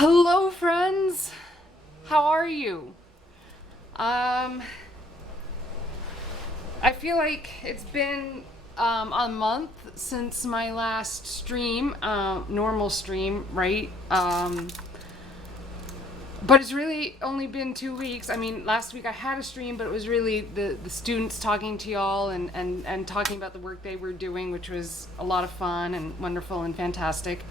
Hello, friends. How are you? I feel like it's been a month since my last stream, normal stream, right? But it's really only been 2 weeks. I mean, last week I had a stream, but it was really the students talking to y'all and talking about the work they were doing, which was a lot of fun and wonderful and fantastic.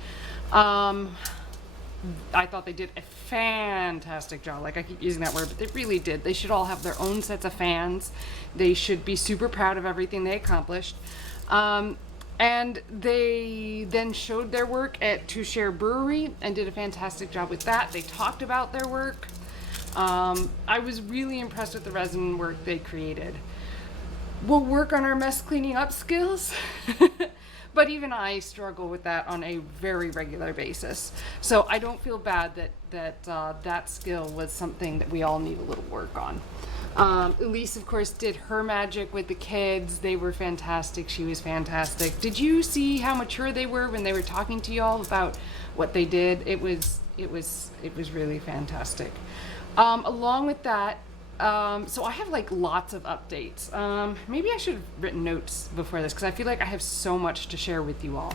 I thought they did a fantastic job. Like, I keep using that word, but they really did. They should all have their own sets of fans. They should be super proud of everything they accomplished. And they then showed their work at To Share Brewery and did a fantastic job with that. They talked about their work. I was really impressed with the resin work they created. We'll work on our mess cleaning up skills. But even I struggle with that on a very regular basis. So I don't feel bad that skill was something that we all need a little work on. Elise, of course, did her magic with the kids. They were fantastic. She was fantastic. Did you see how mature they were when they were talking to y'all about what they did? It was really fantastic. Along with that, so I have like lots of updates. Maybe I should have written notes before this because I feel like I have so much to share with you all.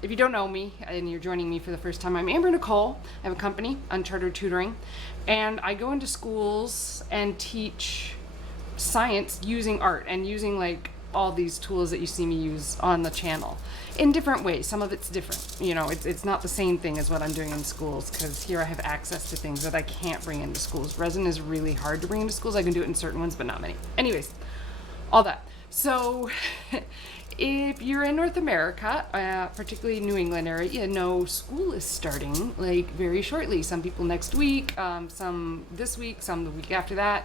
If you don't know me and you're joining me for the first time, I'm Amber Nicole. I have a company, Uncharted Tutoring, and I go into schools and teach science using art and using like all these tools that you see me use on the channel in different ways. Some of it's different, you know, it's not the same thing as what I'm doing in schools because here I have access to things that I can't bring into schools. Resin is really hard to bring into schools. I can do it in certain ones, but not many. Anyways, all that. So if you're in North America, particularly New England area, you know, school is starting like very shortly. Some people next week, some this week, some the week after that.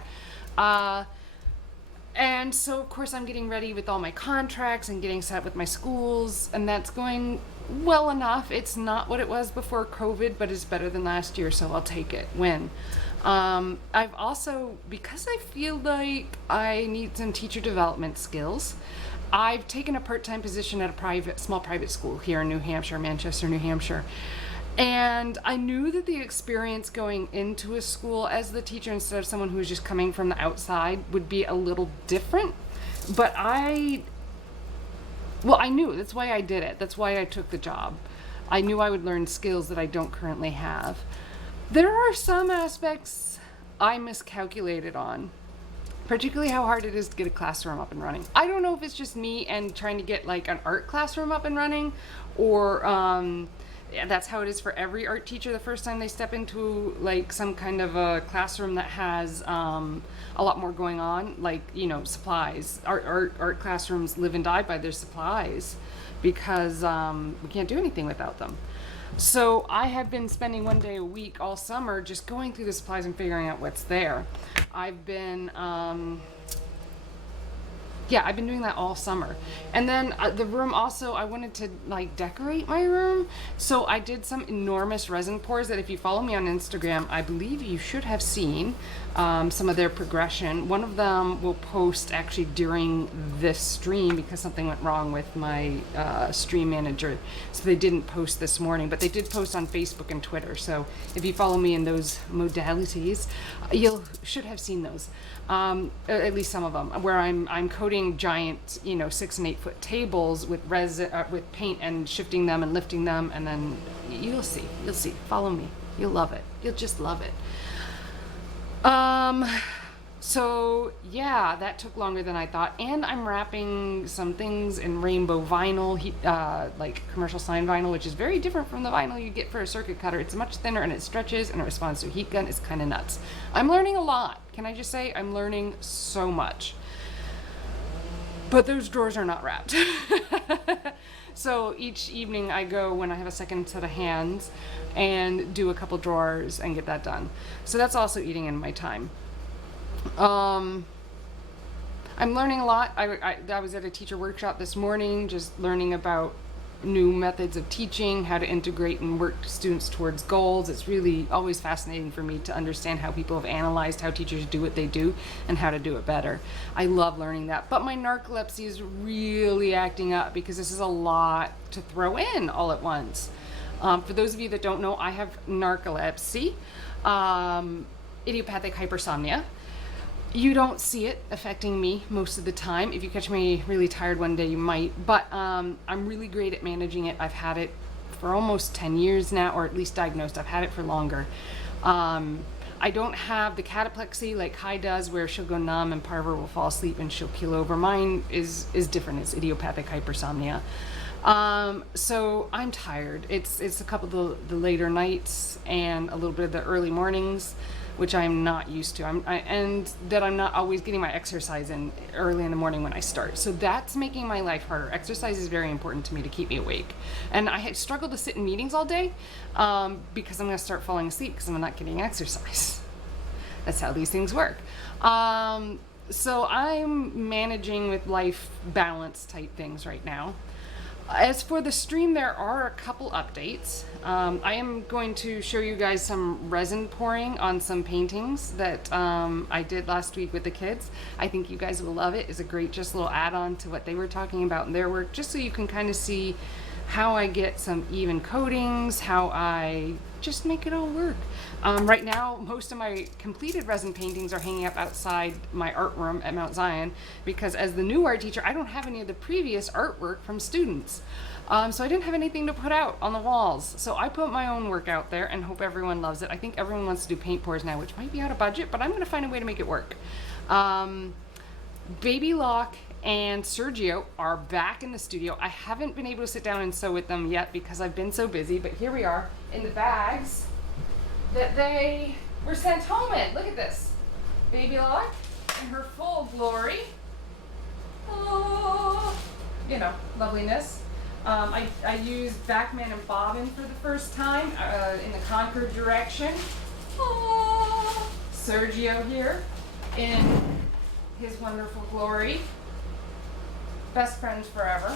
And so, of course, I'm getting ready with all my contracts and getting set with my schools, and that's going well enough. It's not what it was before COVID, but it's better than last year, so I'll take it. I've also, because I feel like I need some teacher development skills, I've taken a part-time position at a small private school here in New Hampshire, Manchester, New Hampshire. And I knew that the experience going into a school as the teacher instead of someone who was just coming from the outside would be a little different. But I knew. That's why I did it. That's why I took the job. I knew I would learn skills that I don't currently have. There are some aspects I miscalculated on, particularly how hard it is to get a classroom up and running. I don't know if it's just me and trying to get like an art classroom up and running, or that's how it is for every art teacher the first time they step into like some kind of a classroom that has a lot more going on, like, you know, supplies. Art classrooms live and die by their supplies because we can't do anything without them. So I have been spending one day a week all summer just going through the supplies and figuring out what's there. I've been doing that all summer. And then the room also, I wanted to like decorate my room. So I did some enormous resin pours that if you follow me on Instagram, I believe you should have seen some of their progression. One of them will post actually during this stream because something went wrong with my stream manager. So they didn't post this morning, but they did post on Facebook and Twitter. So if you follow me in those modalities, you should have seen those. At least some of them, where I'm coating giant, 6 and 8 foot tables with resin, with paint, and shifting them and lifting them, and then you'll see. Follow me. You'll love it. You'll just love it. So yeah, that took longer than I thought, and I'm wrapping some things in rainbow vinyl, like commercial sign vinyl, which is very different from the vinyl you get for a circuit cutter. It's much thinner and it stretches and it responds to a heat gun. It's kind of nuts. I'm learning a lot. Can I just say I'm learning so much? But those drawers are not wrapped. So each evening I go when I have a second set of hands and do a couple drawers and get that done. So that's also eating in my time. I'm learning a lot. I was at a teacher workshop this morning, just learning about new methods of teaching, how to integrate and work students towards goals. It's really always fascinating for me to understand how people have analyzed how teachers do what they do and how to do it better. I love learning that. But my narcolepsy is really acting up because this is a lot to throw in all at once. For those of you that don't know, I have narcolepsy, idiopathic hypersomnia. You don't see it affecting me most of the time. If you catch me really tired one day, you might, but I'm really great at managing it. I've had it for almost 10 years now, or at least diagnosed. I've had it for longer. I don't have the cataplexy like Kai does, where she'll go numb and part of her will fall asleep and she'll keel over. Mine is different. It's idiopathic hypersomnia. So I'm tired. It's a couple of the later nights and a little bit of the early mornings, which I'm not used to. And that I'm not always getting my exercise in early in the morning when I start. So that's making my life harder. Exercise is very important to me to keep me awake. And I had struggled to sit in meetings all day because I'm going to start falling asleep because I'm not getting exercise. That's how these things work. So I'm managing with life balance type things right now. As for the stream, there are a couple updates. I am going to show you guys some resin pouring on some paintings that I did last week with the kids. I think you guys will love it. It's a great just little add-on to what they were talking about in their work, just so you can kind of see how I get some even coatings, how I just make it all work. Right now, most of my completed resin paintings are hanging up outside my art room at Mount Zion, because as the new art teacher, I don't have any of the previous artwork from students. So I didn't have anything to put out on the walls. So I put my own work out there and hope everyone loves it. I think everyone wants to do paint pours now, which might be out of budget, but I'm gonna find a way to make it work. Baby Lock and Sergio are back in the studio. I haven't been able to sit down and sew with them yet because I've been so busy, but here we are in the bags that they were sent home in. Look at this. Baby Lock in her full glory. Oh, you know, loveliness. I used Backman and Bobbin for the first time in the Concord direction. Oh, Sergio here in his wonderful glory. Best friends forever.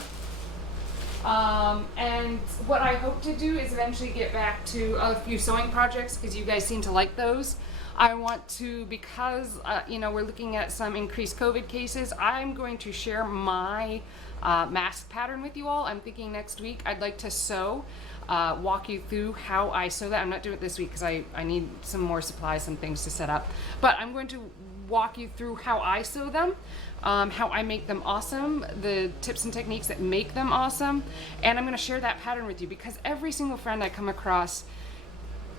And what I hope to do is eventually get back to a few sewing projects, because you guys seem to like those. I want to, because you know, we're looking at some increased COVID cases, I'm going to share my mask pattern with you all. I'm thinking next week I'd like to sew, walk you through how I sew that. I'm not doing it this week because I need some more supplies, some things to set up, but I'm going to walk you through how I sew them, how I make them awesome, the tips and techniques that make them awesome, and I'm going to share that pattern with you, because every single friend I come across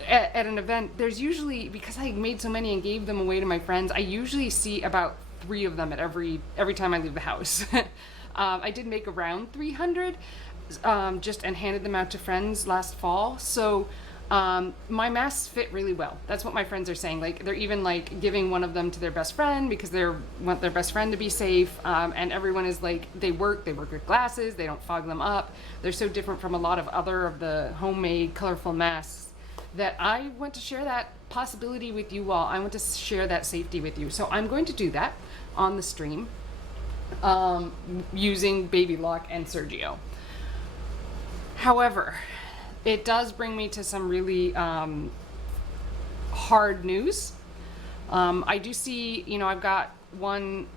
at an event, there's usually, because I made so many and gave them away to my friends, I usually see about 3 of them at every time I leave the house. I did make around 300 just and handed them out to friends last fall. So my masks fit really well. That's what my friends are saying. Like, they're even like giving one of them to their best friend because they want their best friend to be safe. And everyone is like, they work with glasses. They don't fog them up. They're so different from a lot of other of the homemade colorful masks that I want to share that possibility with you all. I want to share that safety with you. So I'm going to do that on the stream using Baby Lock and Sergio. However, it does bring me to some really hard news. I do see, you know, I've got one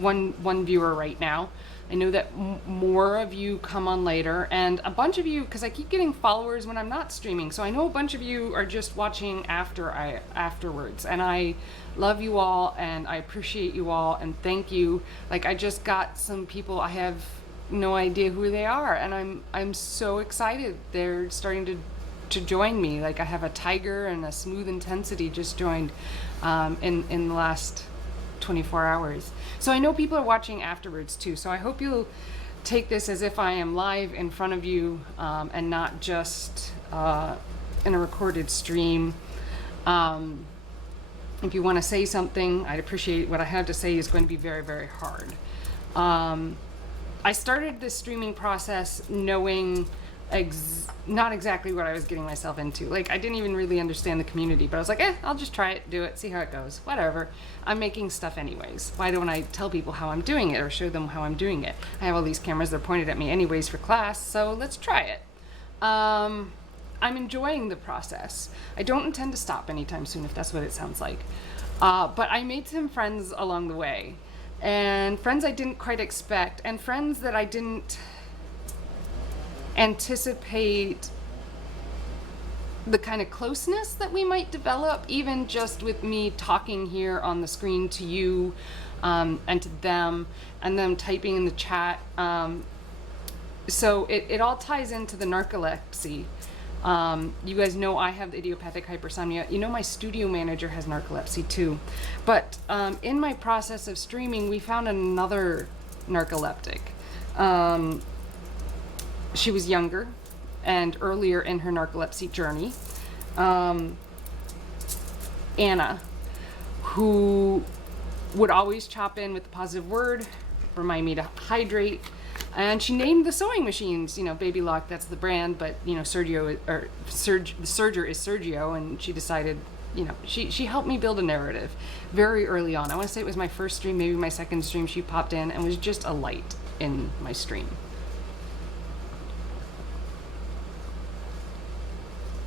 viewer right now. I know that more of you come on later, and a bunch of you, because I keep getting followers when I'm not streaming, so I know a bunch of you are just watching afterwards, and I love you all, and I appreciate you all, and thank you. Like, I just got some people, I have no idea who they are, and I'm so excited they're starting to join me. Like, I have a Tiger and a Smooth Intensity just joined in the last 24 hours. So I know people are watching afterwards too, so I hope you'll take this as if I am live in front of you and not just in a recorded stream. If you want to say something, I'd appreciate. What I have to say is going to be very, very hard. I started this streaming process knowing not exactly what I was getting myself into. Like, I didn't even really understand the community, but I was like, I'll just try it, do it, see how it goes, whatever. I'm making stuff anyways. Why don't I tell people how I'm doing it or show them how I'm doing it? I have all these cameras that are pointed at me anyways for class, so let's try it. I'm enjoying the process. I don't intend to stop anytime soon, if that's what it sounds like. But I made some friends along the way, and friends I didn't quite expect, and friends that I didn't anticipate the kind of closeness that we might develop, even just with me talking here on the screen to you, and to them, and them typing in the chat. So it all ties into the narcolepsy. You guys know I have the idiopathic hypersomnia. You know, my studio manager has narcolepsy too. But in my process of streaming, we found another narcoleptic. She was younger and earlier in her narcolepsy journey. Anna, who would always chop in with a positive word, remind me to hydrate. And she named the sewing machines, you know, Baby Lock, that's the brand, but, you know, Sergio, or the Serger is Sergio, and she decided, you know, she helped me build a narrative very early on. I want to say it was my first stream, maybe my second stream. She popped in and was just a light in my stream.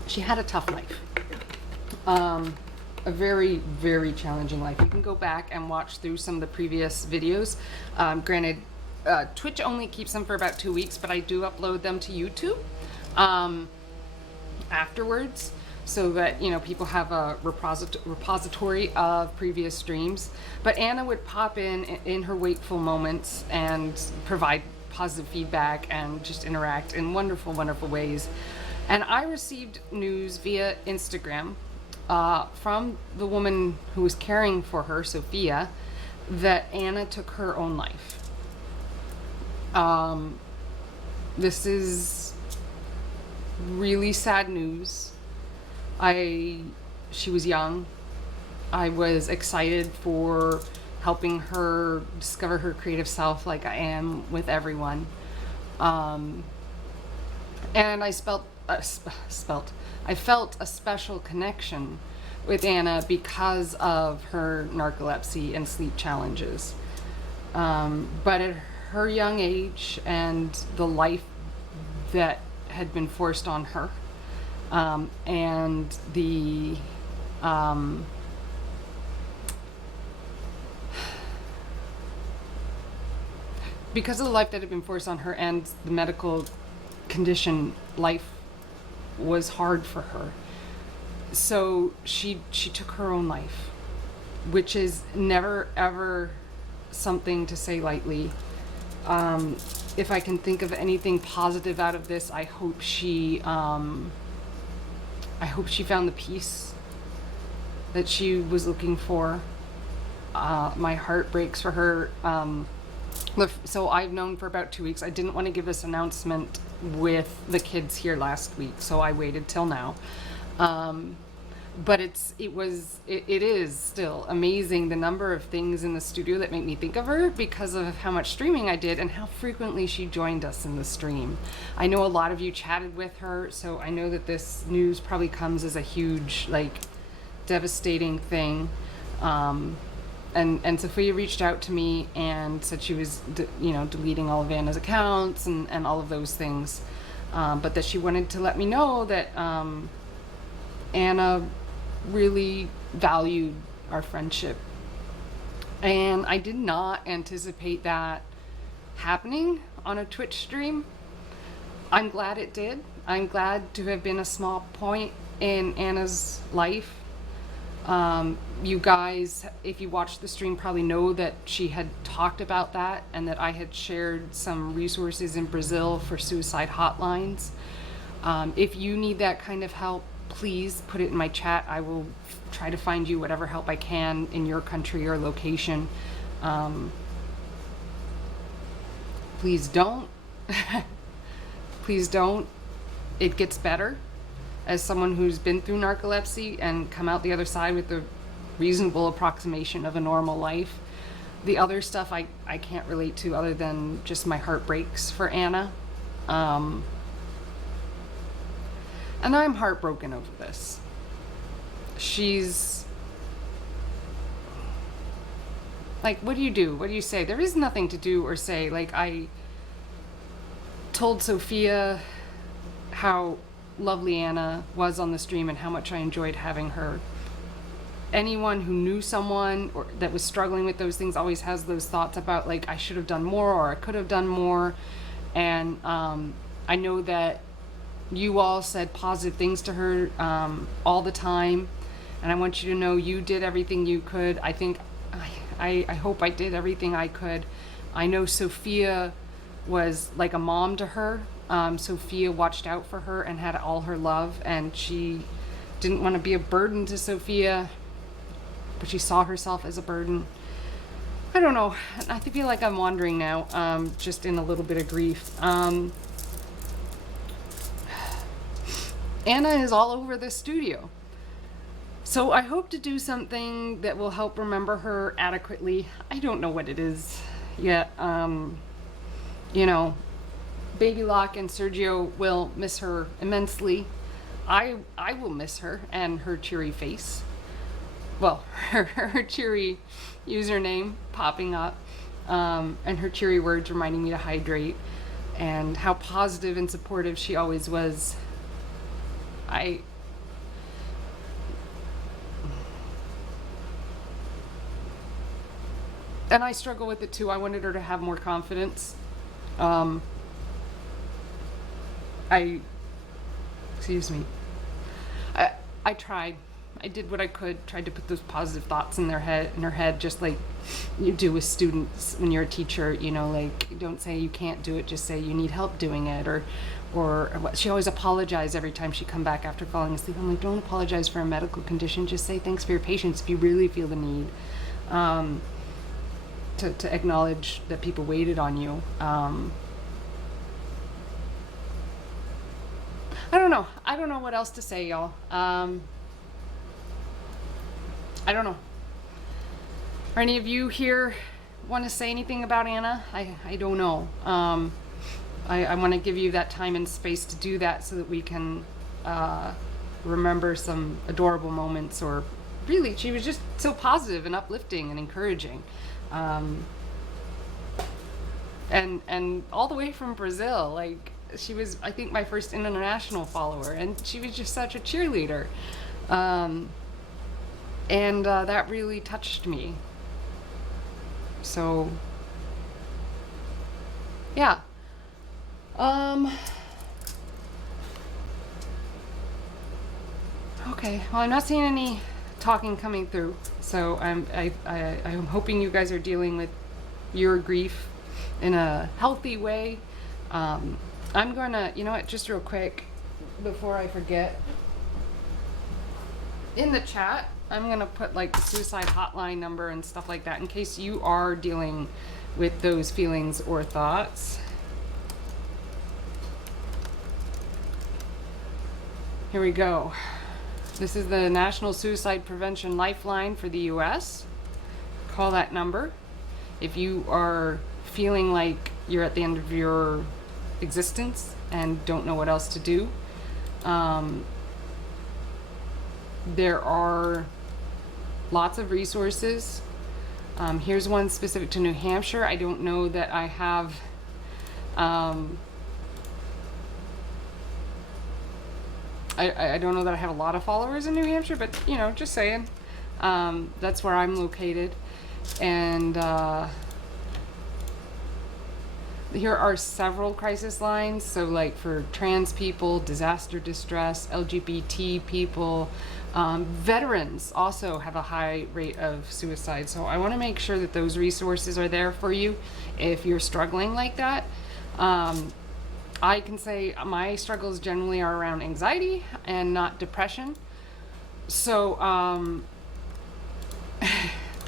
She had a tough life. A very, very challenging life. You can go back and watch through some of the previous videos. Granted, Twitch only keeps them for about 2 weeks, but I do upload them to YouTube afterwards, so that, you know, people have a repository of previous streams. But Anna would pop in her wakeful moments and provide positive feedback and just interact in wonderful, wonderful ways. And I received news via Instagram from the woman who was caring for her, Sophia, that Anna took her own life. This is really sad news. She was young. I was excited for helping her discover her creative self, like I am with everyone. And I felt a special connection with Anna because of her narcolepsy and sleep challenges. But at her young age and the life that had been forced on her, and the because of the life that had been forced on her and the medical condition, life was hard for her. So she took her own life, which is never ever something to say lightly. If I can think of anything positive out of this, I hope she found the peace that she was looking for. My heart breaks for her. So I've known for about 2 weeks. I didn't want to give this announcement with the kids here last week, so I waited till now. But it is still amazing the number of things in the studio that make me think of her because of how much streaming I did and how frequently she joined us in the stream. I know a lot of you chatted with her, so I know that this news probably comes as a huge, like, devastating thing. And Sophia reached out to me and said she was, deleting all of Anna's accounts and all of those things. But that she wanted to let me know that Anna really valued our friendship. And I did not anticipate that happening on a Twitch stream. I'm glad it did. I'm glad to have been a small point in Anna's life. You guys, if you watched the stream, probably know that she had talked about that and that I had shared some resources in Brazil for suicide hotlines. If you need that kind of help, please put it in my chat. I will try to find you whatever help I can in your country or location. Please don't. Please don't. It gets better. As someone who's been through narcolepsy and come out the other side with a reasonable approximation of a normal life, the other stuff I can't relate to other than just my heart breaks for Anna. And I'm heartbroken over this. She's like, what do you do? What do you say? There is nothing to do or say. Like, I told Sophia how lovely Anna was on the stream and how much I enjoyed having her. Anyone who knew someone or that was struggling with those things always has those thoughts about, like, I should have done more or I could have done more. And I know that you all said positive things to her all the time, and I want you to know you did everything you could. I think, I hope I did everything I could. I know Sophia was like a mom to her. Sophia watched out for her and had all her love, and she didn't want to be a burden to Sophia, but she saw herself as a burden. I don't know. I feel like I'm wandering now, just in a little bit of grief. Anna is all over the studio. So I hope to do something that will help remember her adequately. I don't know what it is yet. You know, Baby Lock and Sergio will miss her immensely. I will miss her and her cheery face. Well, her cheery username popping up, and her cheery words reminding me to hydrate, and how positive and supportive she always was. And I struggle with it too. I wanted her to have more confidence. Excuse me. I tried. I did what I could, tried to put those positive thoughts in her head, just like you do with students when you're a teacher, you know, like, don't say you can't do it, just say you need help doing it, or she always apologized every time she'd come back after falling asleep. I'm like, don't apologize for a medical condition, just say thanks for your patience if you really feel the need, to acknowledge that people waited on you. I don't know what else to say, y'all. I don't know. Are any of you here want to say anything about Anna? I don't know. I want to give you that time and space to do that so that we can remember some adorable moments, or really, she was just so positive and uplifting and encouraging. And all the way from Brazil, like, she was, I think, my first international follower, and she was just such a cheerleader. And that really touched me. So, yeah. Okay, well, I'm not seeing any talking coming through, so I'm hoping you guys are dealing with your grief in a healthy way. I'm gonna, you know what, just real quick, before I forget, in the chat, I'm gonna put like the suicide hotline number and stuff like that in case you are dealing with those feelings or thoughts. Here we go. This is the National Suicide Prevention Lifeline for the US. Call that number if you are feeling like you're at the end of your existence and don't know what else to do. There are lots of resources. Here's one specific to New Hampshire. I don't know that I have I don't know that I have a lot of followers in New Hampshire, but you know, just saying. That's where I'm located. And here are several crisis lines. So like for trans people, disaster distress, LGBT people, veterans also have a high rate of suicide. So I want to make sure that those resources are there for you if you're struggling like that. I can say my struggles generally are around anxiety and not depression. So,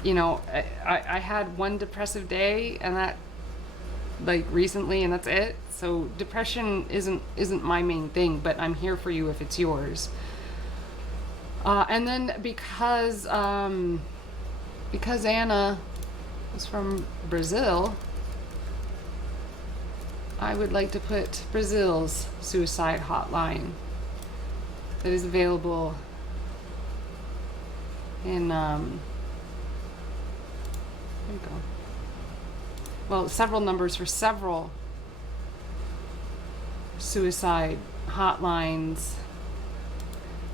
you know, I had one depressive day, and that, like, recently, and that's it. So depression isn't my main thing, but I'm here for you if it's yours. And then because Anna was from Brazil, I would like to put Brazil's suicide hotline that is available in, there you go. Well, several numbers for several suicide hotlines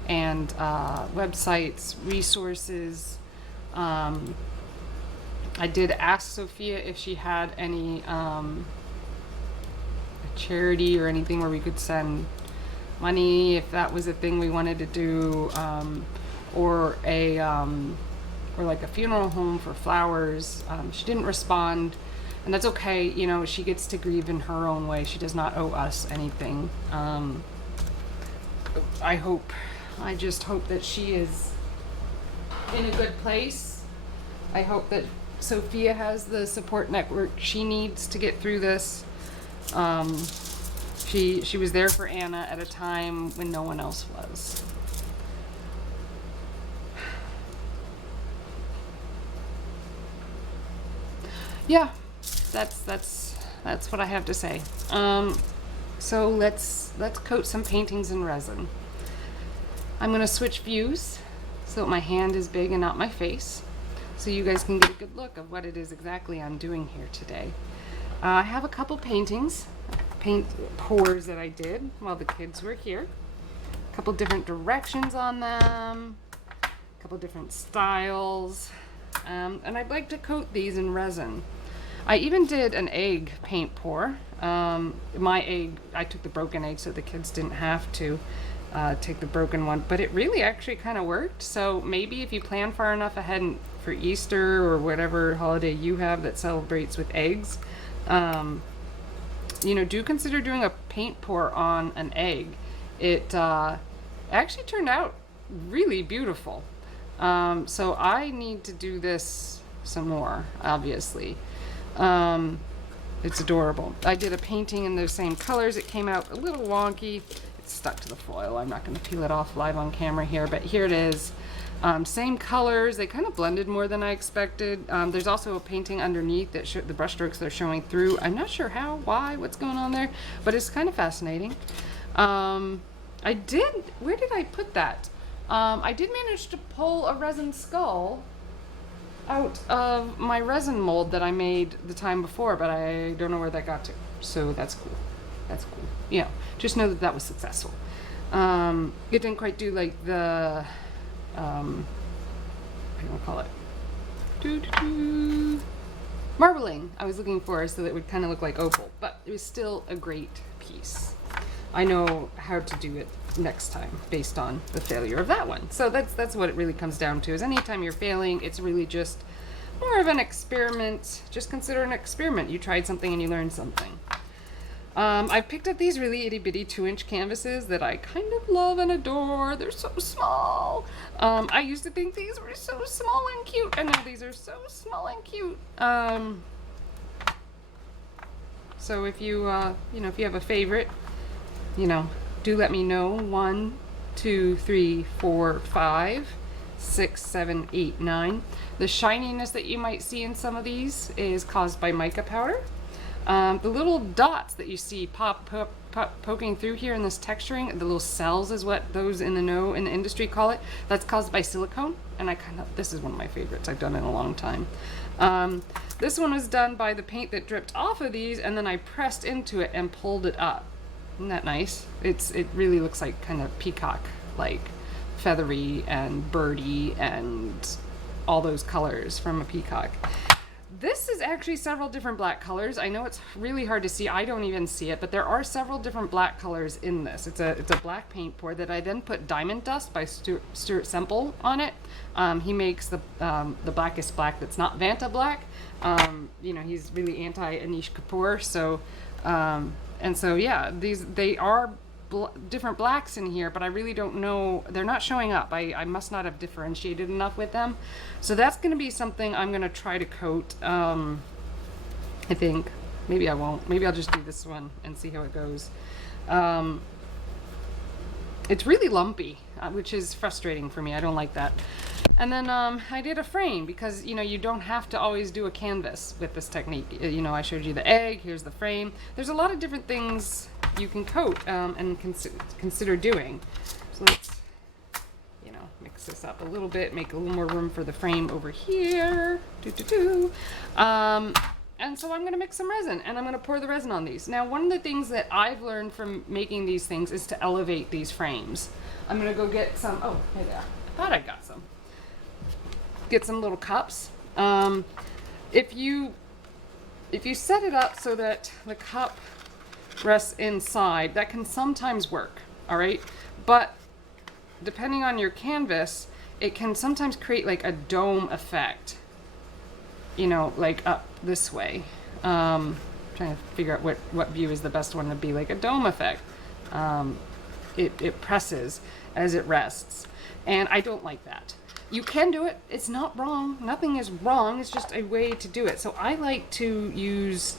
and websites, resources. I did ask Sophia if she had any charity or anything where we could send money if that was a thing we wanted to do, or like a funeral home for flowers. She didn't respond, and that's okay. You know, she gets to grieve in her own way. She does not owe us anything. I just hope that she is in a good place. I hope that Sophia has the support network she needs to get through this. She was there for Anna at a time when no one else was. Yeah, that's what I have to say. So let's coat some paintings in resin. I'm gonna switch views so that my hand is big and not my face, so you guys can get a good look of what it is exactly I'm doing here today. I have a couple paint pours that I did while the kids were here. A couple different directions on them, a couple different styles, and I'd like to coat these in resin. I even did an egg paint pour. My egg, I took the broken egg so the kids didn't have to take the broken one, but it really actually kind of worked. So maybe if you plan far enough ahead for Easter or whatever holiday you have that celebrates with eggs, you know, do consider doing a paint pour on an egg. It actually turned out really beautiful. So I need to do this some more, obviously. It's adorable. I did a painting in those same colors. It came out a little wonky. It's stuck to the foil. I'm not going to peel it off live on camera here, but here it is. Same colors. They kind of blended more than I expected. There's also a painting underneath that the brush strokes they're showing through. I'm not sure how, why, what's going on there, but it's kind of fascinating. Where did I put that? I did manage to pull a resin skull out of my resin mold that I made the time before, but I don't know where that got to. So that's cool. That's cool. You know, just know that that was successful. It didn't quite do like the, what do you want to call it? Marbling I was looking for, so that it would kind of look like opal, but it was still a great piece. I know how to do it next time based on the failure of that one. So that's what it really comes down to, is anytime you're failing, it's really just more of an experiment. Just consider an experiment. You tried something and you learned something. I picked up these really itty bitty 2-inch canvases that I kind of love and adore. They're so small. I used to think these were so small and cute, and now these are so small and cute. So if you if you have a favorite, do let me know. 1, 2, 3, 4, 5, 6, 7, 8, 9. The shininess that you might see in some of these is caused by mica powder. The little dots that you see poking through here in this texturing, the little cells is what those in the industry call it. That's caused by silicone, and this is one of my favorites. I've done it in a long time. This one was done by the paint that dripped off of these, and then I pressed into it and pulled it up. Isn't that nice? It really looks like kind of peacock, like feathery and birdy and all those colors from a peacock. This is actually several different black colors. I know it's really hard to see. I don't even see it, but there are several different black colors in this. It's a black paint pour that I then put Diamond Dust by Stuart Semple on it. He makes the blackest black that's not Vanta black. He's really anti-Anish Kapoor, so yeah, they are different blacks in here, but I really don't know. They're not showing up. I must not have differentiated enough with them. So that's going to be something I'm going to try to coat. I think. Maybe I won't. Maybe I'll just do this one and see how it goes. It's really lumpy, which is frustrating for me. I don't like that. And then I did a frame because, you don't have to always do a canvas with this technique. I showed you the egg, here's the frame. There's a lot of different things you can coat and consider doing. So let's, mix this up a little bit, make a little more room for the frame over here. And so I'm going to mix some resin, and I'm going to pour the resin on these. Now, one of the things that I've learned from making these things is to elevate these frames. I'm going to go get some. Oh, hey there. I thought I got some. Get some little cups. If you set it up so that the cup rests inside. That can sometimes work, all right? But depending on your canvas, it can sometimes create like a dome effect, you know, like up this way. Trying to figure out what view is the best one to be like a dome effect. It presses as it rests, and I don't like that. You can do it. It's not wrong. Nothing is wrong. It's just a way to do it. So I like to use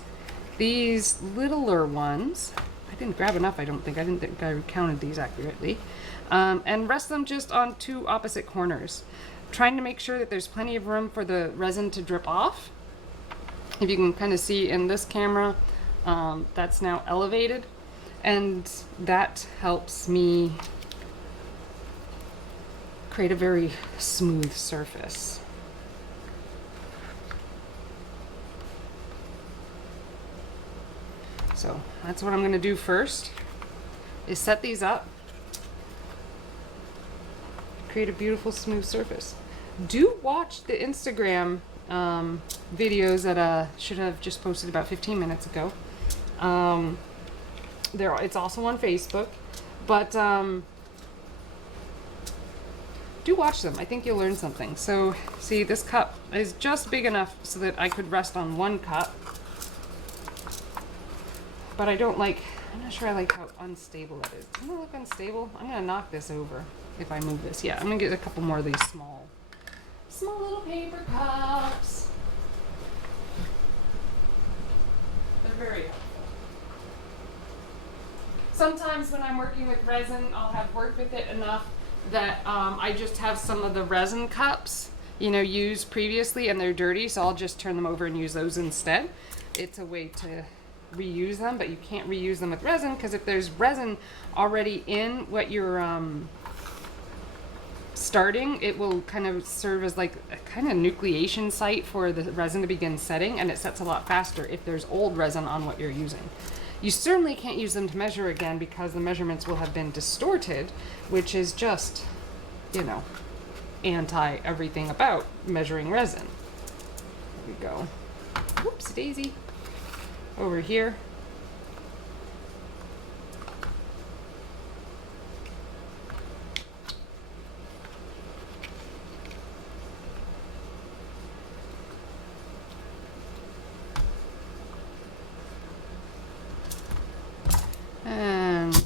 these littler ones. I didn't grab enough, I don't think. I didn't think I counted these accurately. And rest them just on two opposite corners. Trying to make sure that there's plenty of room for the resin to drip off. If you can kind of see in this camera, that's now elevated. And that helps me create a very smooth surface. So that's what I'm going to do first, is set these up, create a beautiful smooth surface. Do watch the Instagram videos that I should have just posted about 15 minutes ago. It's also on Facebook, but do watch them. I think you'll learn something. So see, this cup is just big enough so that I could rest on one cup, but I'm not sure I like how unstable that is. Doesn't it look unstable? I'm gonna knock this over if I move this. Yeah, I'm gonna get a couple more of these small little paper cups. They're very helpful. Sometimes when I'm working with resin, I'll have worked with it enough that I just have some of the resin cups, you know, used previously and they're dirty, so I'll just turn them over and use those instead. It's a way to reuse them, but you can't reuse them with resin, because if there's resin already in what you're starting, it will kind of serve as like a kind of nucleation site for the resin to begin setting, and it sets a lot faster if there's old resin on what you're using. You certainly can't use them to measure again, because the measurements will have been distorted, which is just, you know, anti everything about measuring resin. There we go. Whoops, daisy. Over here. And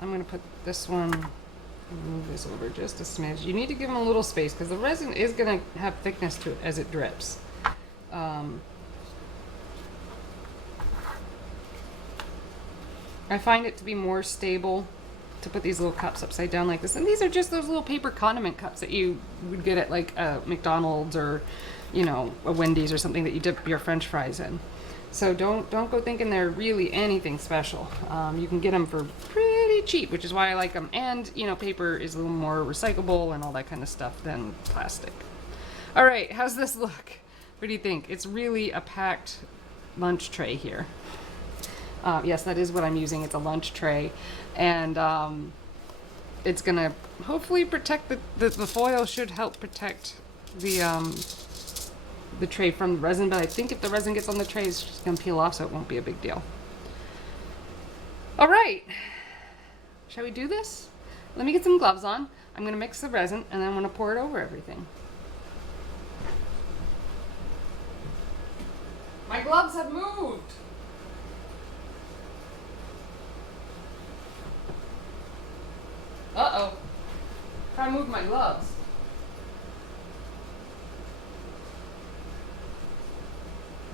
I'm going to put this one, move this over just a smidge. You need to give them a little space, because the resin is going to have thickness to it as it drips. I find it to be more stable to put these little cups upside down like this. And these are just those little paper condiment cups that you would get at like a McDonald's or, you know, a Wendy's or something that you dip your French fries in. So don't go thinking they're really anything special. You can get them for pretty cheap, which is why I like them. And, you know, paper is a little more recyclable and all that kind of stuff than plastic. All right, how's this look? What do you think? It's really a packed lunch tray here. Yes, that is what I'm using. It's a lunch tray, and it's gonna hopefully protect the foil. Should help protect the tray from the resin, but I think if the resin gets on the tray, it's just gonna peel off, so it won't be a big deal. All right, shall we do this? Let me get some gloves on. I'm gonna mix the resin, and then I'm gonna pour it over everything. My gloves have moved. Uh-oh. Try to move my gloves.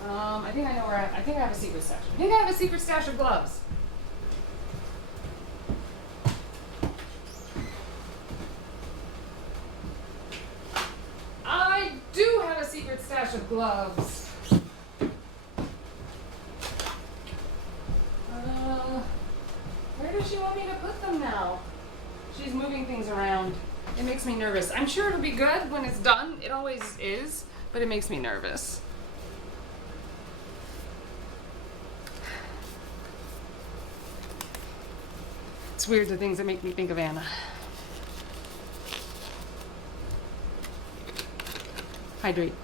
I think I know where I think I have a secret stash. I think I have a secret stash of gloves. I do have a secret stash of gloves. Where does she want me to put them now? She's moving things around. It makes me nervous. I'm sure it'll be good when it's done. It always is, but it makes me nervous. It's weird, the things that make me think of Anna. Hydrate.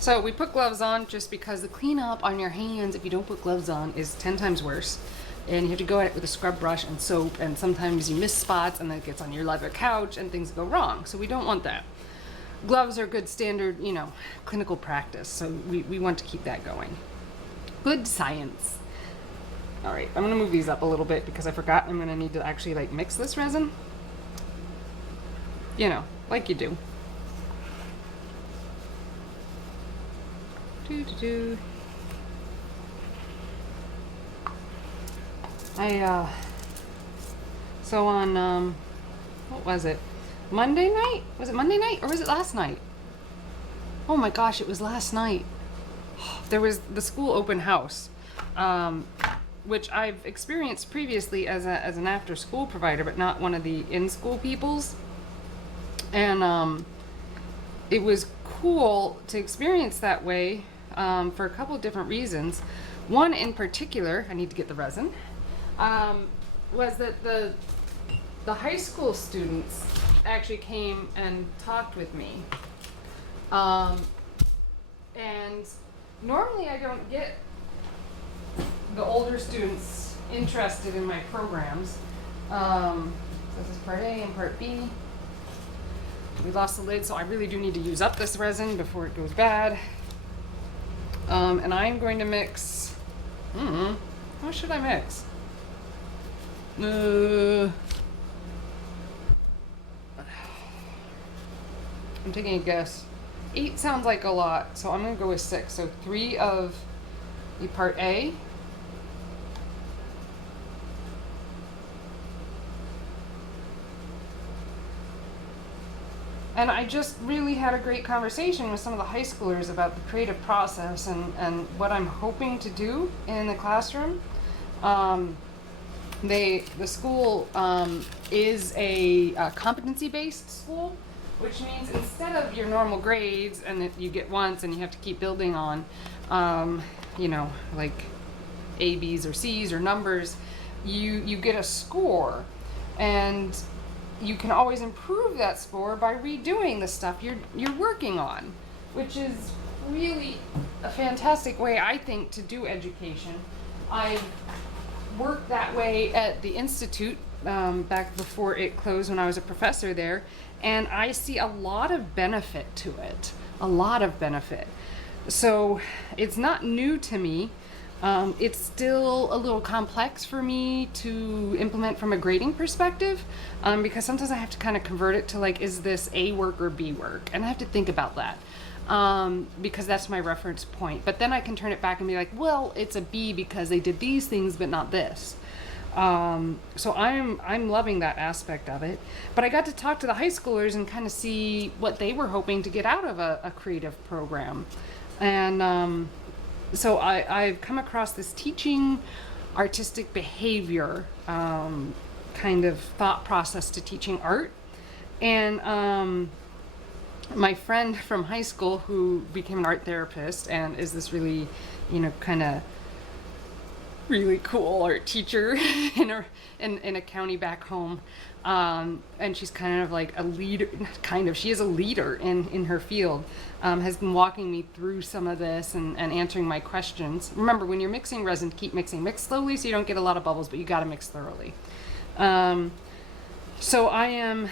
So we put gloves on just because the cleanup on your hands if you don't put gloves on is 10 times worse. And you have to go at it with a scrub brush and soap, and sometimes you miss spots and then it gets on your leather couch and things go wrong. So we don't want that. Gloves are good standard, clinical practice. So we want to keep that going. Good science. All right, I'm gonna move these up a little bit because I forgot I'm gonna need to actually like mix this resin. Like you do. So on, what was it? Monday night? Was it Monday night or was it last night? Oh my gosh, it was last night. There was the school open house, which I've experienced previously as an after school provider, but not one of the in-school peoples. And it was cool to experience that way for a couple of different reasons. One in particular, I need to get the resin, was that the high school students actually came and talked with me. And normally I don't get the older students interested in my programs. So this is part A and part B. We lost the lid, so I really do need to use up this resin before it goes bad. And I'm going to mix, what should I mix? I'm taking a guess. 8 sounds like a lot, so I'm gonna go with 6. So 3 of the part A. And I just really had a great conversation with some of the high schoolers about the creative process and what I'm hoping to do in the classroom. The school is a competency-based school, which means instead of your normal grades and that you get once and you have to keep building on, like A, B's, or C's or numbers, you get a score, and you can always improve that score by redoing the stuff you're working on, which is really a fantastic way, I think, to do education. I've worked that way at the Institute back before it closed when I was a professor there, and I see a lot of benefit to it, a lot of benefit. So it's not new to me. It's still a little complex for me to implement from a grading perspective, because sometimes I have to kind of convert it to like, is this A work or B work? And I have to think about that, because that's my reference point. But then I can turn it back and be like, well, it's a B because they did these things but not this. So I'm loving that aspect of it. But I got to talk to the high schoolers and kind of see what they were hoping to get out of a creative program. And so I've come across this teaching artistic behavior kind of thought process to teaching art. And my friend from high school who became an art therapist and is this really, kind of really cool art teacher in a county back home. And she's kind of like a leader, she is a leader in her field, has been walking me through some of this and answering my questions. Remember, when you're mixing resin, keep mixing. Mix slowly so you don't get a lot of bubbles, but you gotta mix thoroughly. So I am,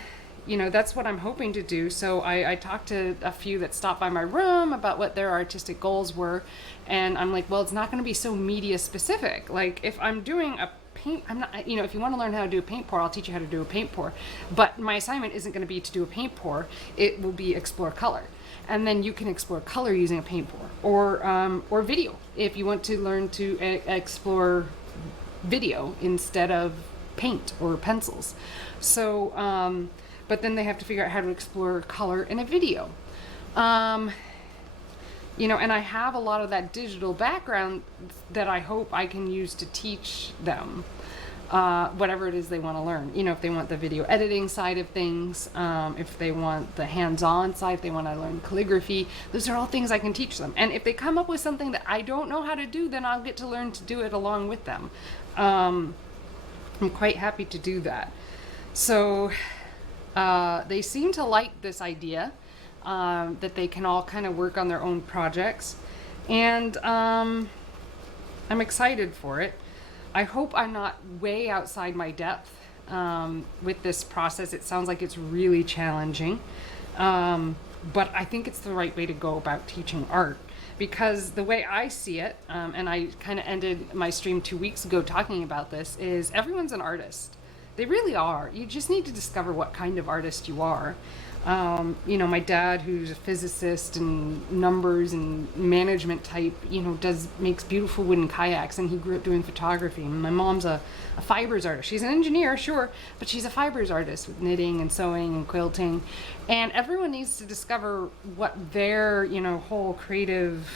that's what I'm hoping to do. So I talked to a few that stopped by my room about what their artistic goals were. And I'm like, well, it's not going to be so media specific. Like if I'm doing a paint, I'm not, if you want to learn how to do a paint pour, I'll teach you how to do a paint pour. But my assignment isn't going to be to do a paint pour. It will be explore color. And then you can explore color using a paint pour or video. If you want to learn to explore video instead of paint or pencils. So, but then they have to figure out how to explore color in a video. And I have a lot of that digital background that I hope I can use to teach them whatever it is they want to learn. If they want the video editing side of things, if they want the hands-on side, if they want to learn calligraphy, those are all things I can teach them. And if they come up with something that I don't know how to do, then I'll get to learn to do it along with them. I'm quite happy to do that. So they seem to like this idea. that they can all kind of work on their own projects. And I'm excited for it. I hope I'm not way outside my depth with this process. It sounds like it's really challenging. But I think it's the right way to go about teaching art, because the way I see it, and I kind of ended my stream 2 weeks ago talking about this, is everyone's an artist. They really are. You just need to discover what kind of artist you are. You know, my dad, who's a physicist and numbers and management type, you know, makes beautiful wooden kayaks, and he grew up doing photography. And my mom's a fibers artist. She's an engineer, sure, but she's a fibers artist with knitting and sewing and quilting. And everyone needs to discover what their, you know, whole creative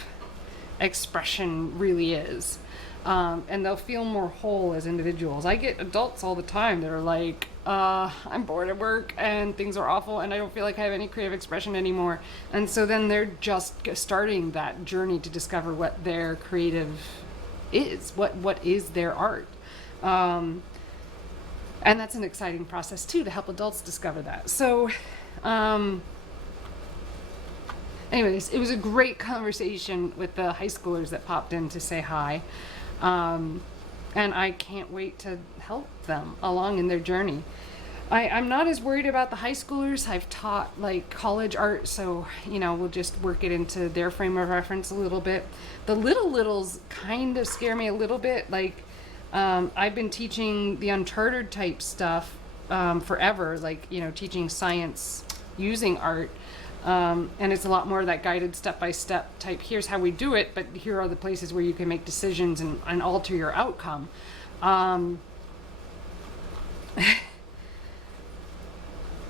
expression really is. And they'll feel more whole as individuals. I get adults all the time that are like, I'm bored at work and things are awful and I don't feel like I have any creative expression anymore. And so then they're just starting that journey to discover what their creative is, what is their art. And that's an exciting process too, to help adults discover that. So, anyways, it was a great conversation with the high schoolers that popped in to say hi. And I can't wait to help them along in their journey. I'm not as worried about the high schoolers. I've taught like college art, so, you know, we'll just work it into their frame of reference a little bit. The littles kind of scare me a little bit. Like, I've been teaching the uncharted type stuff forever, like, you know, teaching science using art. And it's a lot more of that guided step-by-step type, here's how we do it, but here are the places where you can make decisions and alter your outcome.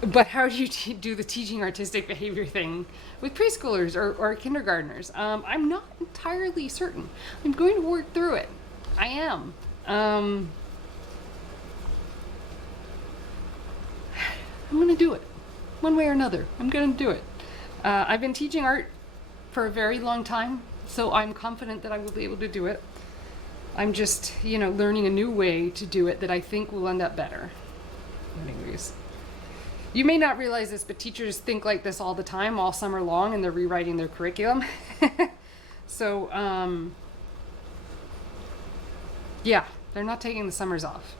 But how do you do the teaching artistic behavior thing with preschoolers or kindergartners? I'm not entirely certain. I'm going to work through it. I am. I'm going to do it. One way or another. I'm going to do it. I've been teaching art for a very long time, so I'm confident that I will be able to do it. I'm just, you know, learning a new way to do it that I think will end up better. Anyways. You may not realize this, but teachers think like this all the time, all summer long, and they're rewriting their curriculum. So, yeah, they're not taking the summers off.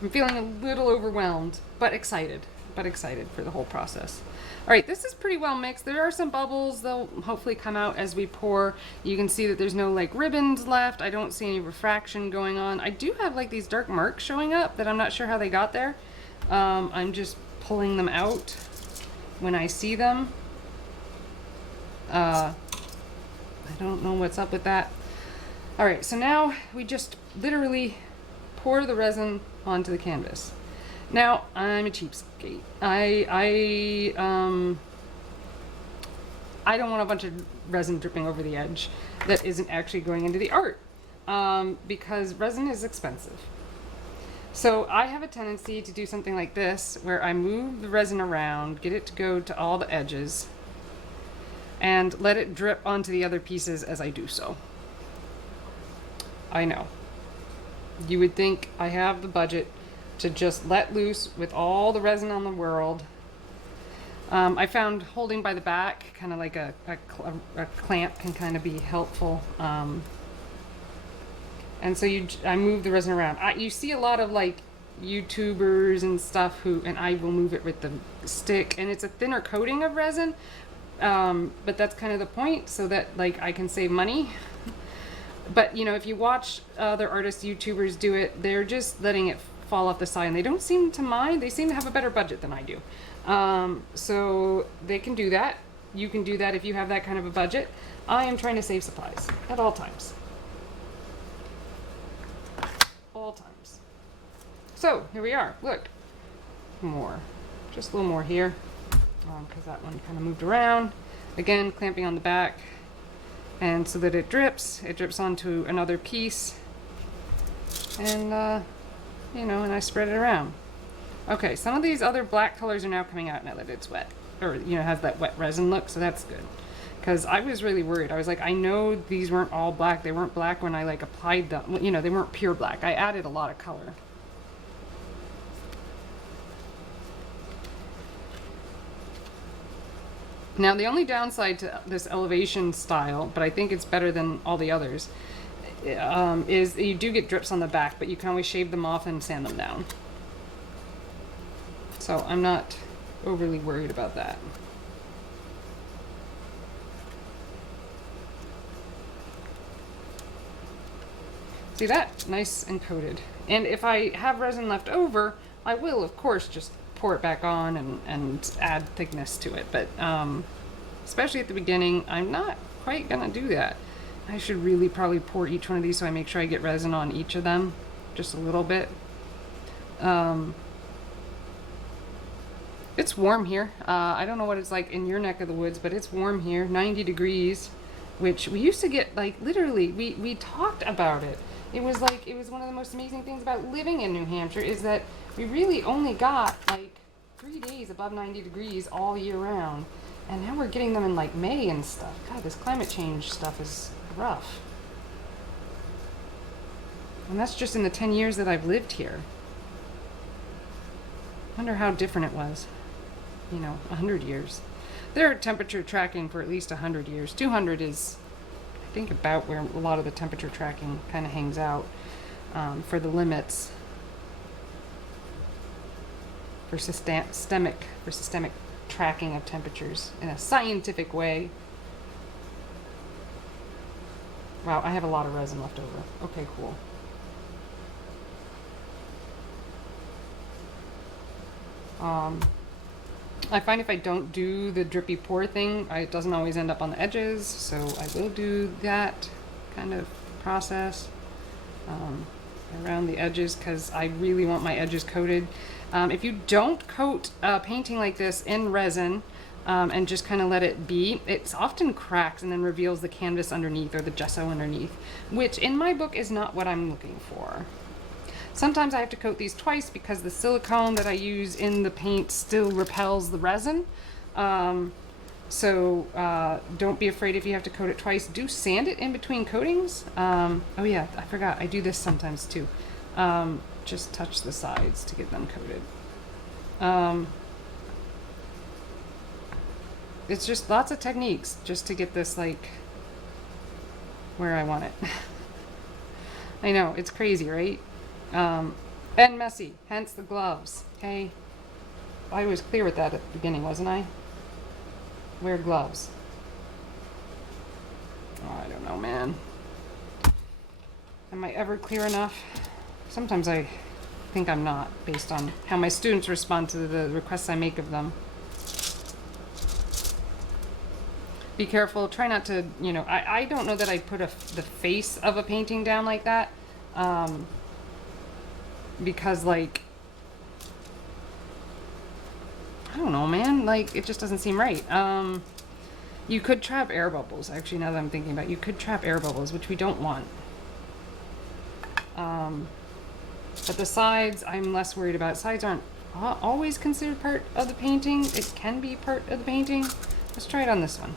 I'm feeling a little overwhelmed, but excited for the whole process. All right, this is pretty well mixed. There are some bubbles. They'll hopefully come out as we pour. You can see that there's no like ribbons left. I don't see any refraction going on. I do have like these dark marks showing up that I'm not sure how they got there. I'm just pulling them out when I see them. I don't know what's up with that. All right, so now we just literally pour the resin onto the canvas. Now, I'm a cheapskate. I don't want a bunch of resin dripping over the edge that isn't actually going into the art, because resin is expensive. So I have a tendency to do something like this, where I move the resin around, get it to go to all the edges, and let it drip onto the other pieces as I do so. I know. You would think I have the budget to just let loose with all the resin on the world. I found holding by the back, kind of like a clamp, can kind of be helpful. And so I move the resin around. You see a lot of like YouTubers and stuff and I will move it with the stick, and it's a thinner coating of resin, but that's kind of the point, so that like I can save money. But you know, if you watch other artists, YouTubers do it, they're just letting it fall off the side, and they don't seem to mind. They seem to have a better budget than I do. So they can do that. You can do that if you have that kind of a budget. I am trying to save supplies at all times. All times. So here we are. Look, more, just a little more here, because that one kind of moved around. Again, clamping on the back, and so that it drips onto another piece, and you know, and I spread it around. Okay, some of these other black colors are now coming out now that it's wet, or you know, has that wet resin look, so that's good. Because I was really worried. I was like, I know these weren't all black. They weren't black when I like applied them. You know, they weren't pure black. I added a lot of color. Now, the only downside to this elevation style, but I think it's better than all the others, is you do get drips on the back, but you can always shave them off and sand them down. So I'm not overly worried about that. See that? Nice and coated. And if I have resin left over, I will, of course, just pour it back on and add thickness to it. But especially at the beginning, I'm not quite gonna do that. I should really probably pour each one of these so I make sure I get resin on each of them, just a little bit. It's warm here. I don't know what it's like in your neck of the woods, but it's warm here, 90 degrees, which we used to get, like, literally, we talked about it. It was like, it was one of the most amazing things about living in New Hampshire is that we really only got like 3 days above 90 degrees all year round. And now we're getting them in like May and stuff. God, this climate change stuff is rough. And that's just in the 10 years that I've lived here. Wonder how different it was. You know, 100 years. They're temperature tracking for at least 100 years. 200 is, I think, about where a lot of the temperature tracking kind of hangs out for the limits for systemic tracking of temperatures in a scientific way. Wow, I have a lot of resin left over. Okay, cool. I find if I don't do the drippy pour thing, it doesn't always end up on the edges, so I will do that kind of process around the edges because I really want my edges coated. If you don't coat a painting like this in resin and just kind of let it be, it often cracks and then reveals the canvas underneath or the gesso underneath, which in my book is not what I'm looking for. Sometimes I have to coat these twice because the silicone that I use in the paint still repels the resin. So don't be afraid if you have to coat it twice. Do sand it in between coatings. Oh yeah, I forgot. I do this sometimes too. Just touch the sides to get them coated. It's just lots of techniques just to get this like where I want it. I know, it's crazy, right? And messy, hence the gloves, okay? I was clear with that at the beginning, wasn't I? Wear gloves. Oh, I don't know, man. Am I ever clear enough? Sometimes I think I'm not, based on how my students respond to the requests I make of them. Be careful, try not to, you know, I don't know that I'd put the face of a painting down like that. Because, like, I don't know, man, like, it just doesn't seem right. You could trap air bubbles, actually, now that I'm thinking about it. You could trap air bubbles, which we don't want. But the sides, I'm less worried about. Sides aren't always considered part of the painting. It can be part of the painting. Let's try it on this one.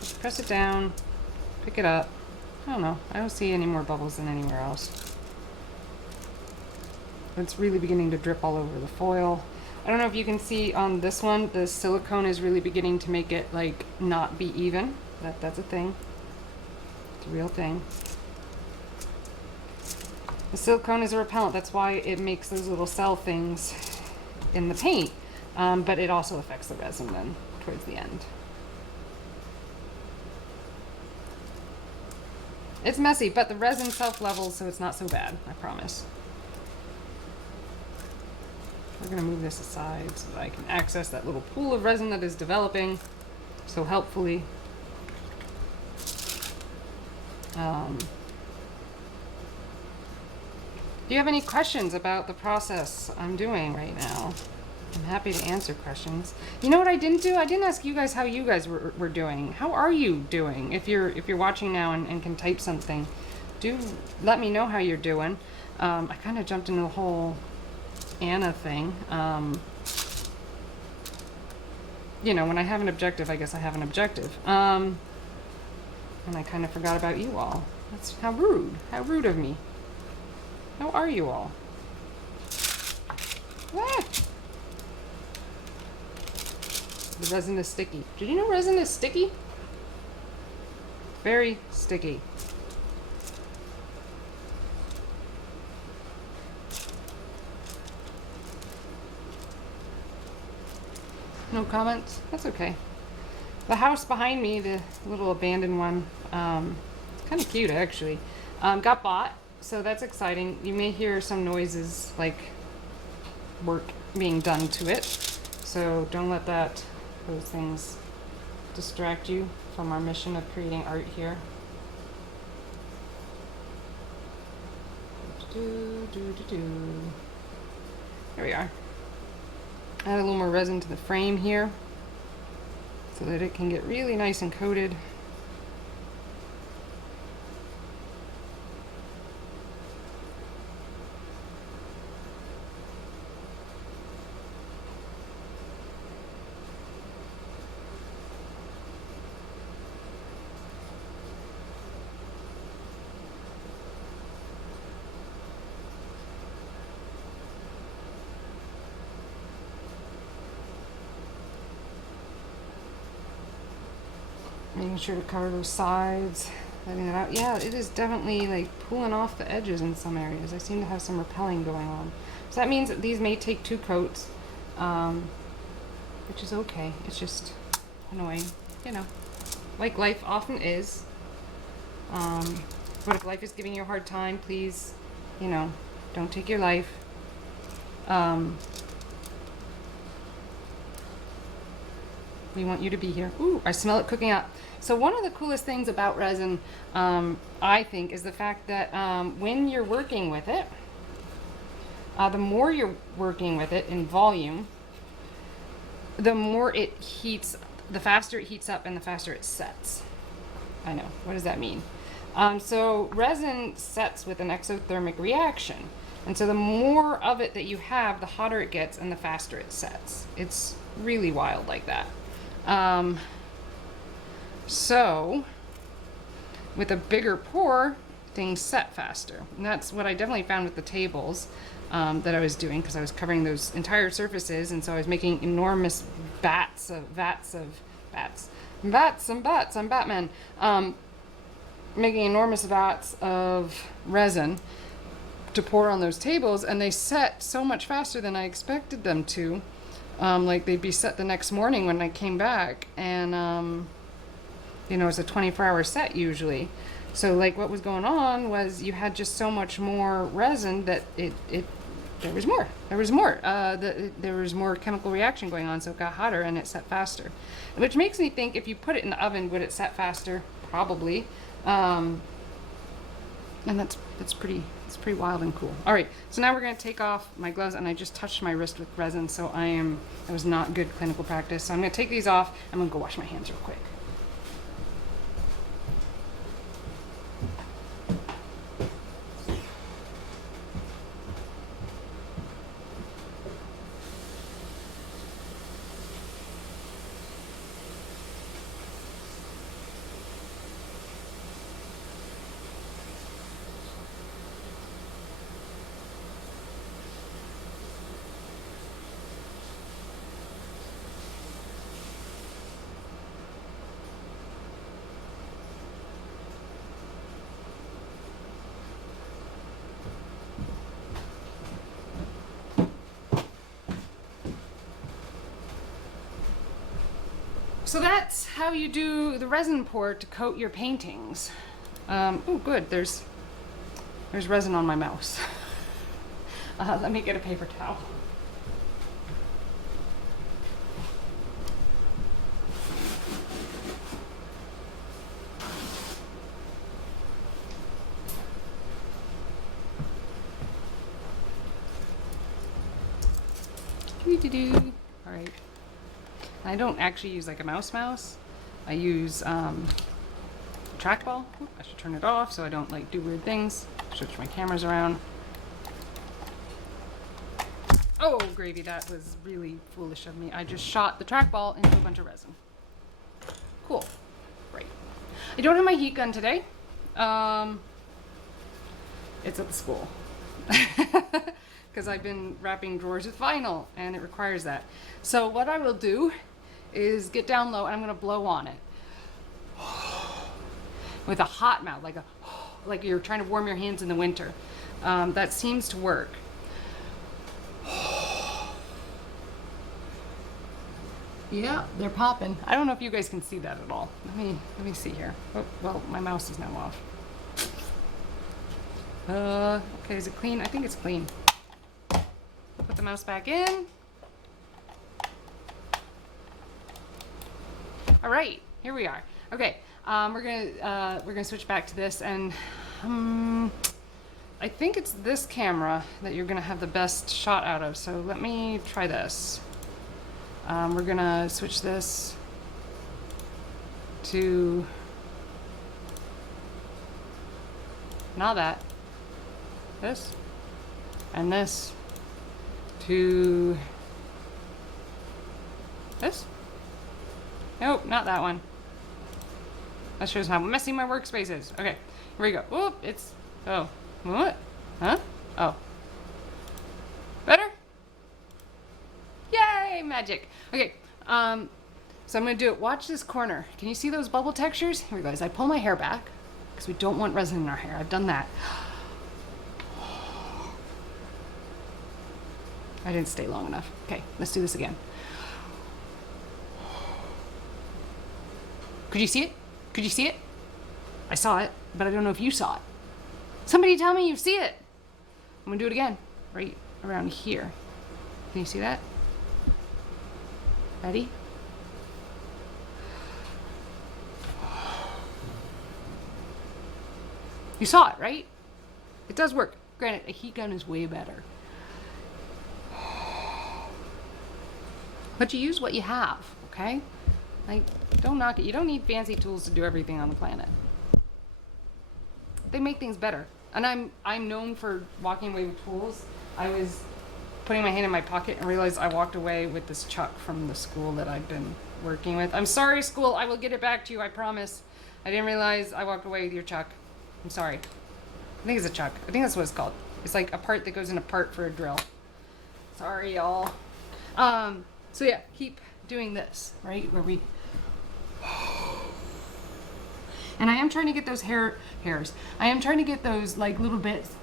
Just press it down, pick it up. I don't know, I don't see any more bubbles than anywhere else. It's really beginning to drip all over the foil. I don't know if you can see on this one, the silicone is really beginning to make it like not be even. That's a thing. It's a real thing. The silicone is a repellent. That's why it makes those little cell things in the paint. But it also affects the resin then towards the end. It's messy, but the resin self-levels, so it's not so bad, I promise. We're gonna move this aside so that I can access that little pool of resin that is developing so helpfully. Do you have any questions about the process I'm doing right now? I'm happy to answer questions. You know what I didn't do? I didn't ask you guys how you guys were doing. How are you doing? If you're watching now and can type something, do let me know how you're doing. I kind of jumped into the whole Anna thing. You know, when I have an objective, I guess I have an objective. And I kind of forgot about you all. That's how rude. How rude of me. How are you all? Ah. The resin is sticky. Did you know resin is sticky? Very sticky. No comments? That's okay. The house behind me, the little abandoned one, it's kind of cute actually, got bought, so that's exciting. You may hear some noises like work being done to it, so don't let those things distract you from our mission of creating art here. There we are. Add a little more resin to the frame here so that it can get really nice and coated. Making sure to cover those sides, letting it out. Yeah, it is definitely like pulling off the edges in some areas. I seem to have some repelling going on. So that means that these may take 2 coats, which is okay. It's just annoying, you know, like life often is. But if life is giving you a hard time, please, you know, don't take your life. We want you to be here. Ooh, I smell it cooking up. So one of the coolest things about resin, I think, is the fact that when you're working with it, the more you're working with it in volume, the more it heats, the faster it heats up and the faster it sets. I know, what does that mean? So resin sets with an exothermic reaction. And so the more of it that you have, the hotter it gets and the faster it sets. It's really wild like that. So with a bigger pour, things set faster. And that's what I definitely found with the tables that I was doing, because I was covering those entire surfaces, and so I was making enormous vats. I'm Batman. Making enormous vats of resin to pour on those tables, and they set so much faster than I expected them to. Like they'd be set the next morning when I came back, and you know, it's a 24-hour set usually. So like what was going on was you had just so much more resin that there was more. There was more chemical reaction going on, so it got hotter and it set faster. Which makes me think, if you put it in the oven, would it set faster? Probably. And that's pretty wild and cool. All right, so now we're going to take off my gloves, and I just touched my wrist with resin, so that was not good clinical practice. So I'm going to take these off. I'm going to go wash my hands real quick. So that's how you do the resin pour to coat your paintings. Oh, good. There's resin on my mouse. Let me get a paper towel. All right. I don't actually use like a mouse. I use a trackball. I should turn it off so I don't like do weird things. Switch my cameras around. Oh, gravy, that was really foolish of me. I just shot the trackball into a bunch of resin. Cool. Right. I don't have my heat gun today. It's at the school. Because I've been wrapping drawers with vinyl and it requires that. So what I will do is get down low and I'm gonna blow on it. With a hot mouth, like you're trying to warm your hands in the winter. That seems to work. Yeah, they're popping. I don't know if you guys can see that at all. Let me see here. Oh, well, my mouse is now off. Okay, is it clean? I think it's clean. Put the mouse back in. All right, here we are. Okay, we're gonna switch back to this, and I think it's this camera that you're gonna have the best shot out of. So let me try this. We're gonna switch this to not that. This and this to this. Nope, not that one. That shows how messy my workspace is. Okay, here we go. Whoop, oh, what? Huh? Oh. Better? Yay, magic. Okay, so I'm gonna do it. Watch this corner. Can you see those bubble textures? Here we go. As I pull my hair back, because we don't want resin in our hair. I've done that. I didn't stay long enough. Okay, let's do this again. Could you see it? Could you see it? I saw it, but I don't know if you saw it. Somebody tell me you see it. I'm gonna do it again, right around here. Can you see that? Ready? You saw it, right? It does work. Granted, a heat gun is way better. But you use what you have, okay? Like, don't knock it. You don't need fancy tools to do everything on the planet. They make things better. And I'm known for walking away with tools. I was putting my hand in my pocket and realized I walked away with this chuck from the school that I've been working with. I'm sorry, school. I will get it back to you. I promise. I didn't realize I walked away with your chuck. I'm sorry. I think it's a chuck. I think that's what it's called. It's like a part that goes in a part for a drill. Sorry, y'all. So yeah, keep doing this, right? Where we... And I am trying to get those hairs. I am trying to get those like little bits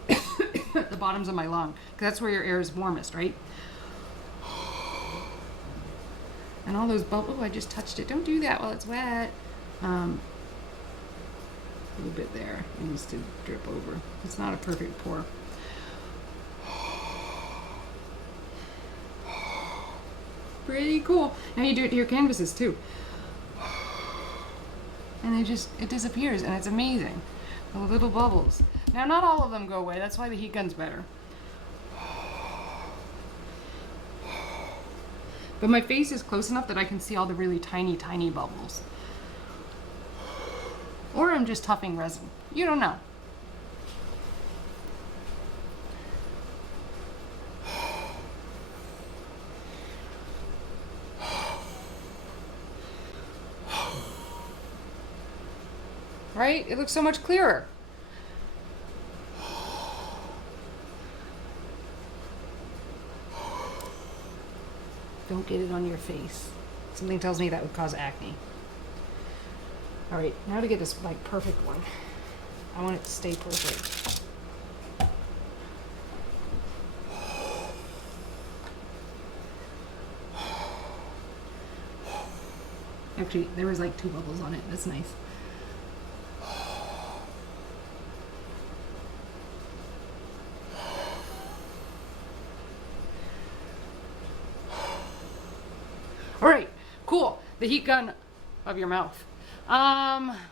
at the bottoms of my lung, because that's where your air is warmest, right? And all those bubbles, I just touched it. Don't do that while it's wet. A little bit there. It needs to drip over. It's not a perfect pour. Pretty cool. Now you do it to your canvases too. And it disappears, and it's amazing. The little bubbles. Now, not all of them go away. That's why the heat gun's better. But my face is close enough that I can see all the really tiny, tiny bubbles. Or I'm just toughing resin. You don't know. Right? It looks so much clearer. Don't get it on your face. Something tells me that would cause acne. All right, now to get this like perfect one. I want it to stay perfect. Actually, there was like 2 bubbles on it. That's nice. All right, cool. The heat gun of your mouth.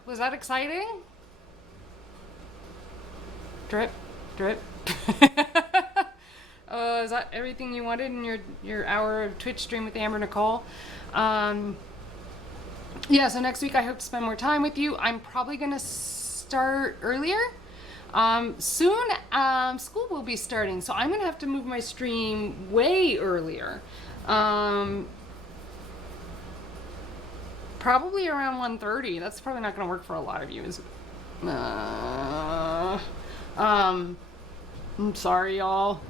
Was that exciting? Drip, drip. Is that everything you wanted in your hour of Twitch stream with Amber Nicole? Yeah, so next week I hope to spend more time with you. I'm probably gonna start earlier. Soon, school will be starting, so I'm gonna have to move my stream way earlier. Probably around 1:30. That's probably not going to work for a lot of you. I'm sorry, y'all.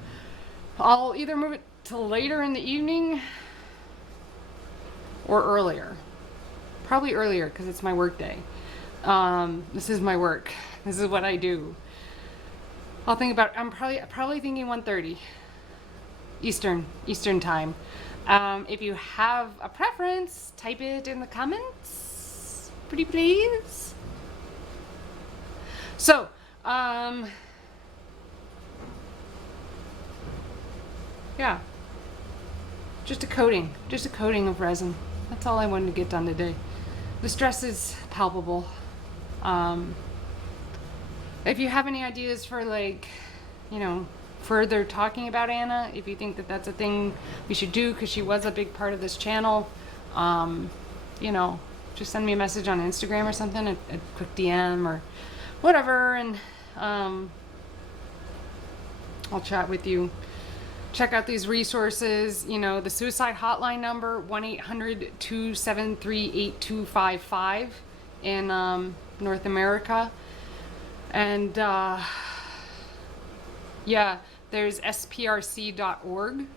I'll either move it to later in the evening, or earlier. Probably earlier because it's my work day. This is my work. This is what I do. I'll think about, I'm probably thinking 1:30 Eastern time. If you have a preference, type it in the comments, pretty please. So, yeah, just a coating of resin. That's all I wanted to get done today. The stress is palpable. If you have any ideas for, like, you know, further talking about Anna, if you think that that's a thing we should do, because she was a big part of this channel, you know, just send me a message on Instagram or something, a quick DM or whatever, and I'll chat with you. Check out these resources, you know, the suicide hotline number, 1-800-273-8255 in North America. And yeah, there's sprc.org.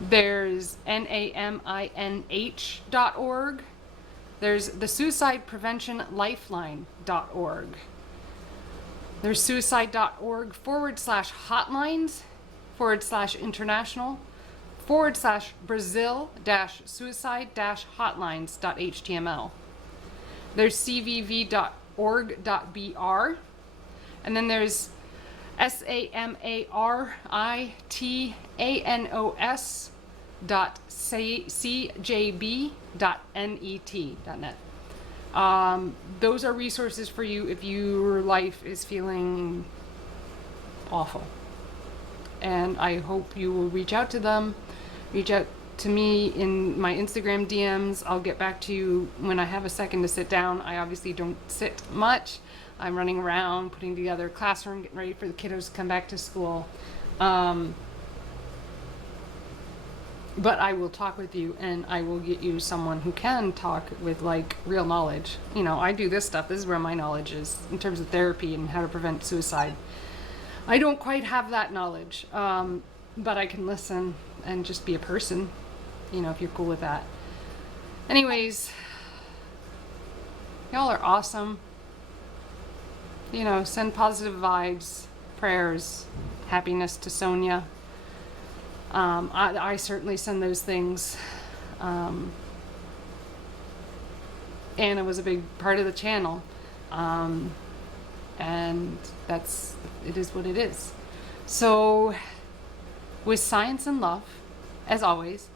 There's NAMINH.org. There's the Suicide Prevention Lifeline.org. There's suicide.org/hotlines/Brazil-suicide-hotlines.html. There's cvv.org.br. And then there's samaritanos.cjb.net. Those are resources for you if your life is feeling awful. And I hope you will reach out to them. Reach out to me in my Instagram DMs. I'll get back to you when I have a second to sit down. I obviously don't sit much. I'm running around, putting together a classroom, getting ready for the kiddos to come back to school. But I will talk with you, and I will get you someone who can talk with, like, real knowledge. You know, I do this stuff. This is where my knowledge is in terms of therapy and how to prevent suicide. I don't quite have that knowledge, but I can listen and just be a person, you know, if you're cool with that. Anyways, y'all are awesome. You know, send positive vibes, prayers, happiness to Sonia. I certainly send those things. Anna was a big part of the channel. And it is what it is. So, with science and love, as always,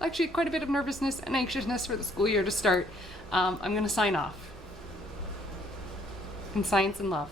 actually quite a bit of nervousness and anxiousness for the school year to start, I'm going to sign off. In science and love.